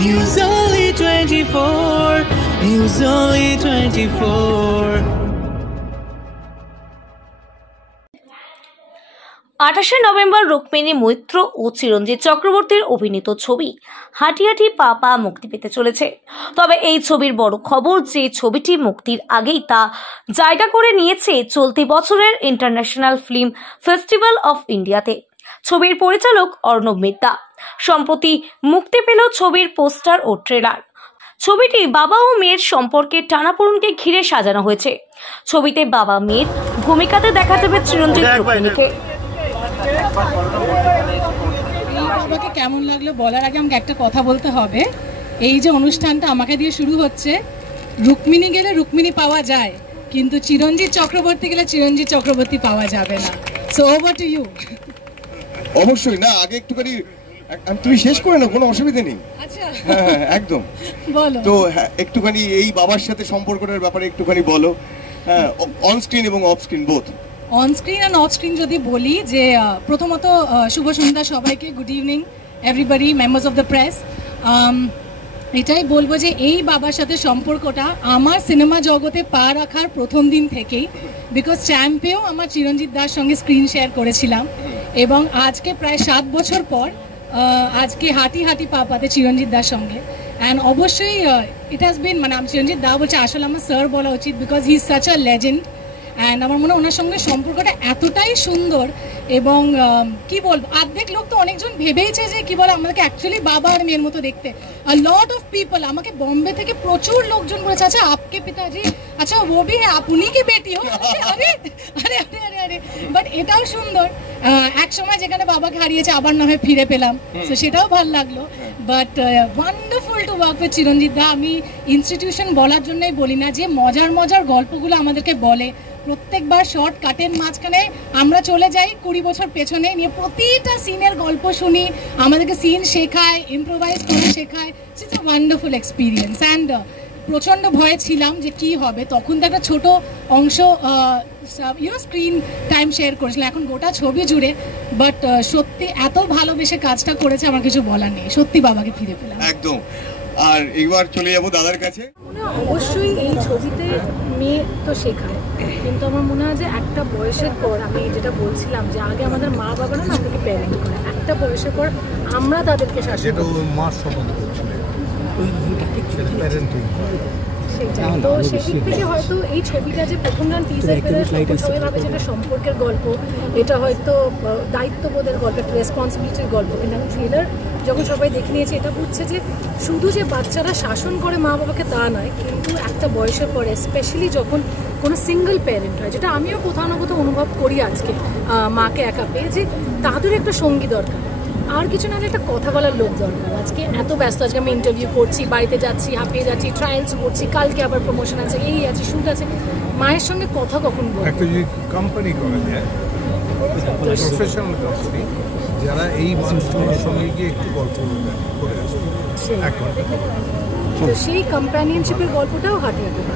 News Only 24. News Only 24. 28শে নভেম্বর রুক্মিণী মৈত্র ও চিরঞ্জিত চক্রবর্তীর অভিনীত ছবি হাঁটি হাঁটি পা পা মুক্তি পেতে চলেছে। তবে এই ছবির বড় খবর যে ছবিটি মুক্তির আগেই তা জায়গা করে নিয়েছে চলতি বছরের ইন্টারন্যাশনাল ফিল্ম ফেস্টিভ্যাল অফ ইন্ডিয়াতে। ছবির পরিচালক অর্ণব মিত্তা। সম্প্রতি মুক্তি পেল ছবির পোস্টার ও ট্রেলার। ছবিটি বাবা ও মেয়ের সম্পর্কের টানাপোড়েনকে ঘিরে সাজানো হয়েছে। ছবিতে বাবা মেয়ের ভূমিকাতে দেখা যাবে চিরঞ্জিত রুক্মিণীকে। আমাকে কেমন লাগলো বলার আগে আমাকে একটা কথা বলতে হবে। এই যে অনুষ্ঠানটা আমাকে দিয়ে শুরু হচ্ছে, রুক্মিণী গেলে রুক্মিণী পাওয়া যায়, কিন্তু চিরঞ্জিত চক্রবর্তী গেলে চিরঞ্জিত চক্রবর্তী পাওয়া যাবে না। So over to you. অবশ্যই না, আগে একটুখানি তুমি শেষ করে নাও, কোনো অসুবিধা নেই। আচ্ছা, হ্যাঁ একদম বলো তো। একটুখানি এই বাবার সাথে সম্পর্কটার ব্যাপারে একটুখানি বলো। হ্যাঁ, অন স্ক্রিন এবং off screen both. On screen and off screen যদি বলি, যে প্রথমত শুভ সন্ধ্যা সবাইকে, good evening everybody, members of the press. এটাই বলবো যে এই বাবার সাথে সম্পর্কটা আমার সিনেমা জগতে পা রাখার প্রথম দিন থেকেই, বিকজ চ্যাম্পেও আমার চিরঞ্জিত দার সঙ্গে স্ক্রিন শেয়ার করেছিলাম, এবং আজকে প্রায় 7 বছর পর আজকে হাঁটি হাঁটি পা পাতে চিরঞ্জিত দার সঙ্গে। অ্যান্ড অবশ্যই ইট হ্যাজ বিন, মানে আমি চিরঞ্জিত দা বলছে, আসলে আমার স্যার বলা উচিত, because he is such a legend. And আমার মনে হয় ওনার সঙ্গে সম্পর্কটা এতটাই সুন্দর, এবং কি বলবো, অর্ধেক লোক তো অনেকজন ভেবেইছে যে কি বলে আমাকে অ্যাকচুয়ালি বাবা আর মেয়ের মতো দেখতে। আ লট অফ পিপল, আমাকে বম্বে থেকে প্রচুর লোকজন বলেছে, আচ্ছা আপকে পিতাজি, আচ্ছা ও ভি হ্যাঁ, আপনি কি বেটি হো? আরে আরে আরে আরে আরে, বাট এটাও সুন্দর। এক সময় যেখানে বাবাকে হারিয়েছে আবার না হয় ফিরে পেলাম, তো সেটাও ভালো লাগলো। But wonderful to work with Chiranjeet দা। আমি ইনস্টিটিউশন বলার জন্যই বলি না, যে মজার মজার গল্পগুলো আমাদেরকে বলে, প্রত্যেকবার শর্ট কাটের মাঝখানে আমরা চলে যাই 20 বছর পেছনে নিয়ে, প্রতিটা সিনের গল্প শুনি, আমাদেরকে সিন শেখায়, ইম্প্রোভাইজ করা শেখায়। It's a wonderful experience. And প্রচণ্ড ভয়ে ছিলাম যে কি হবে, তখন তো একটা ছোট অংশ স্ক্রিন টাইম শেয়ার করেছিলাম, এখন গোটা ছবি জুড়ে। বাট সত্যি এত ভালোবেসে কাজটা করেছে, আমার কিছু বলার নেই, সত্যি বাবাকে ফিরে পেলাম একদম। আর এইবার চলে যাবো দাদার কাছে। অবশ্যই এই ছবিতে মেয়ে তো শেখায়, কিন্তু আমার মনে হয় যে একটা বয়সের পর, আমি যেটা বলছিলাম যে আগে আমাদের মা বাবারা না আমাদেরকে প্যারেন্ট করে, একটা বয়সের পর আমরা তাদেরকে শাসন করি। তো সেদিক থেকে হয়তো এই ছবিটা যে প্রথম গান টিজার পেলে সবাই ভাবে যে এটা সম্পর্কের গল্প, এটা হয়তো দায়িত্ববোধের গল্প, একটা রেসপন্সিবিলিটির গল্প, কিন্তু আমি ট্রেলার যখন সবাই দেখে নিয়েছে, এটা বুঝছে যে শুধু যে বাচ্চারা শাসন করে মা বাবাকে তা নয়, কিন্তু একটা বয়সের পরে স্পেশালি যখন কোনো সিঙ্গেল প্যারেন্ট হয়, যেটা আমিও কোথাও না কোথাও অনুভব করি আজকে মাকে একা পেয়ে, যে তাদের একটা সঙ্গী দরকার, আর কিছু না, একটা কথা বলার লোক দরকার। আজকে এত ব্যস্ত, আজকে আমি ইন্টারভিউ করছি, বাড়িতে যাচ্ছি, হাঁপিয়ে যাচ্ছি, ট্রায়ালস করছি, কালকে আবার প্রমোশন আছে, এই আছে, শ্যুট আছে, মায়ের সঙ্গে কথা কখন বলবো? একটা যদি কোম্পানি করা যায়, প্রফেশনাল কোম্পানি, যারা এই মানুষগুলোর সঙ্গে গিয়ে একটু গল্প করে আসবে, তো সেই কম্প্যানিয়নশিপের গল্পটাও হাঁটিয়ে দেবে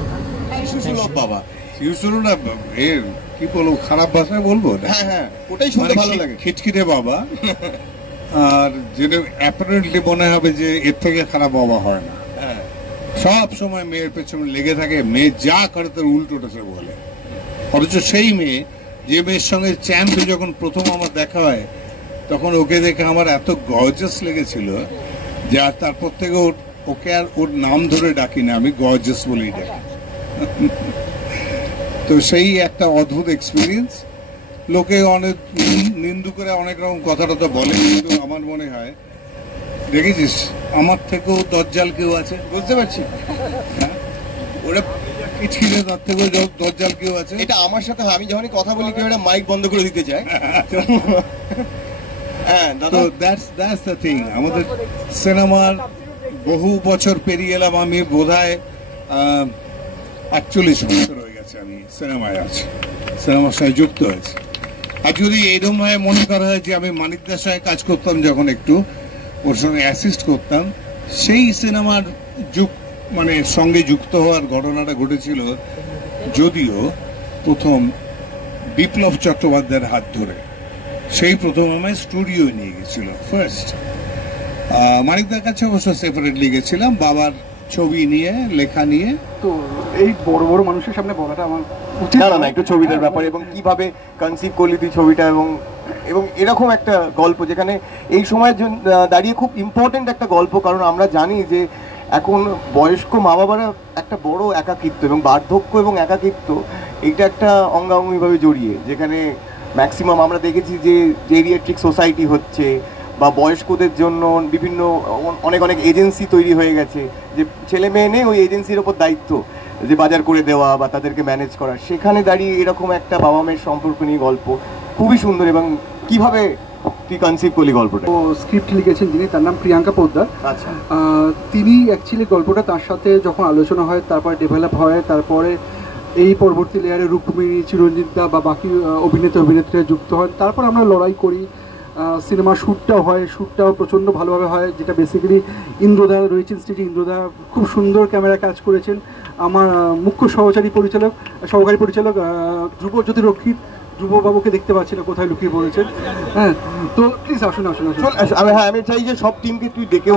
বাবা। ইউসুফ না কি বলবো, খারাপ ভাষায় বলবো, হ্যাঁ হ্যাঁ ওটাই শুনতে ভালো লাগে, খিটখিটে বাবা। আর যেটা অ্যাপারেন্টলি মনে হবে যে এর থেকে খারাপ বাবা হয় না। সব সময় মেয়ের পেছনে লেগে থাকে, মেয়ে যা করে তার উল্টোটা সে বলে। অথচ সেই মেয়ে, যে মেয়ের সঙ্গে চ্যাম্পে যখন প্রথম আমার দেখা হয়, তখন ওকে দেখে আমার এত গর্জাস লেগেছিল যে আর তারপর থেকে ওকে আর ওর নাম ধরে ডাকি না, আমি গর্জাস বলেই ডাকি। তো সেই একটা অদ্ভুত এক্সপিরিয়েন্স। লোকে অনেক নিন্দু করে অনেক রকম কথাটা তো বলে, কিন্তু আমার মনে হয়, দেখেছিস আমার থেকেও দজ্জাল কেউ আছে, বুঝতে পারছি, ওরা খিটখিটে, তার থেকেও দজ্জাল কেউ আছে। এটা আমার সাথে আমি যখনই কথা বলি কেউ একটা মাইক বন্ধ করে দিতে চায়। হ্যাঁ দাদা, দ্যাটস দ্য থিং। আমাদের সিনেমার বহু বছর পেরিয়ে এলাম, আমি বোধহয় 48 বছর হয়ে গেছে আমি সিনেমায় আছি, সিনেমার সঙ্গে যুক্ত হয়েছি। আর যদি এইরকম ভাবে মনে করা হয় যে আমি মানিকদার সঙ্গে কাজ করতাম, যখন একটু ওর সঙ্গে অ্যাসিস্ট করতাম, সেই সিনেমার সঙ্গে যুক্ত হওয়ার ঘটনাটা ঘটেছিল যদিও প্রথম বিপ্লব চট্টোপাধ্যায়ের হাত ধরে। সেই প্রথম আমায় স্টুডিও নিয়ে গেছিল ফার্স্ট। মানিকদার কাছে অবশ্য সেপারেটলি গেছিলাম, বাবার ছবি নিয়ে, লেখা নিয়ে। তো এই বড় বড় মানুষের সামনে বলাটা আমার উচিত না, একটু ছবিটার ব্যাপারে এবং কিভাবে কনসিভ করলি তুই ছবিটা, এবং এরকম একটা গল্প যেখানে এই সময়ের দাঁড়িয়ে খুব ইম্পর্টেন্ট একটা গল্প, কারণ আমরা জানি যে এখন বয়স্ক মা বাবারা একটা বড় একাকিত্ব, এবং বার্ধক্য এবং একাকিত্ব এইটা একটা অঙ্গাঙ্গিভাবে জড়িয়ে, যেখানে ম্যাক্সিমাম আমরা দেখেছি যে জেরিয়াট্রিক সোসাইটি হচ্ছে, বা বয়স্কদের জন্য বিভিন্ন অনেক অনেক এজেন্সি তৈরি হয়ে গেছে, যে ছেলে মেয়ে নেই, ওই এজেন্সির ওপর দায়িত্ব যে বাজার করে দেওয়া বা তাদেরকে ম্যানেজ করা। সেখানে দাঁড়িয়ে এরকম একটা বাবা মেয়ের সম্পর্ক নিয়ে গল্প খুবই সুন্দর। এবং কিভাবে তুই কনসিভ করলি গল্পটা? ও স্ক্রিপ্ট লিখেছেন যিনি, তার নাম প্রিয়াঙ্কা পোদ্দার। আচ্ছা। তিনি অ্যাকচুয়ালি গল্পটা তার সাথে যখন আলোচনা হয়, তারপরে ডেভেলপ হয়, তারপরে এই পরবর্তী লেয়ারে রুক্মিণী, চিরঞ্জিত দা বা বাকি অভিনেত্রীরা যুক্ত হয়, তারপর আমরা লড়াই করি। সিনেমার শ্যুটটাও প্রচণ্ড ভালোভাবে হয়, যেটা বেসিক্যালি ইন্দ্রদা রয়েছেন স্টেজে। ইন্দ্রদা খুব সুন্দর ক্যামেরা কাজ করেছেন। আমার মুখ্য সহকারী পরিচালক ধ্রুবজ্যোতি রক্ষিত, ধ্রুববাবুকে দেখতে পাচ্ছি না, কোথায় লুকিয়ে পড়েছেন। হ্যাঁ, তো প্লিজ আসুন। আমি চাই যে সব টিমকে তুই ডেকে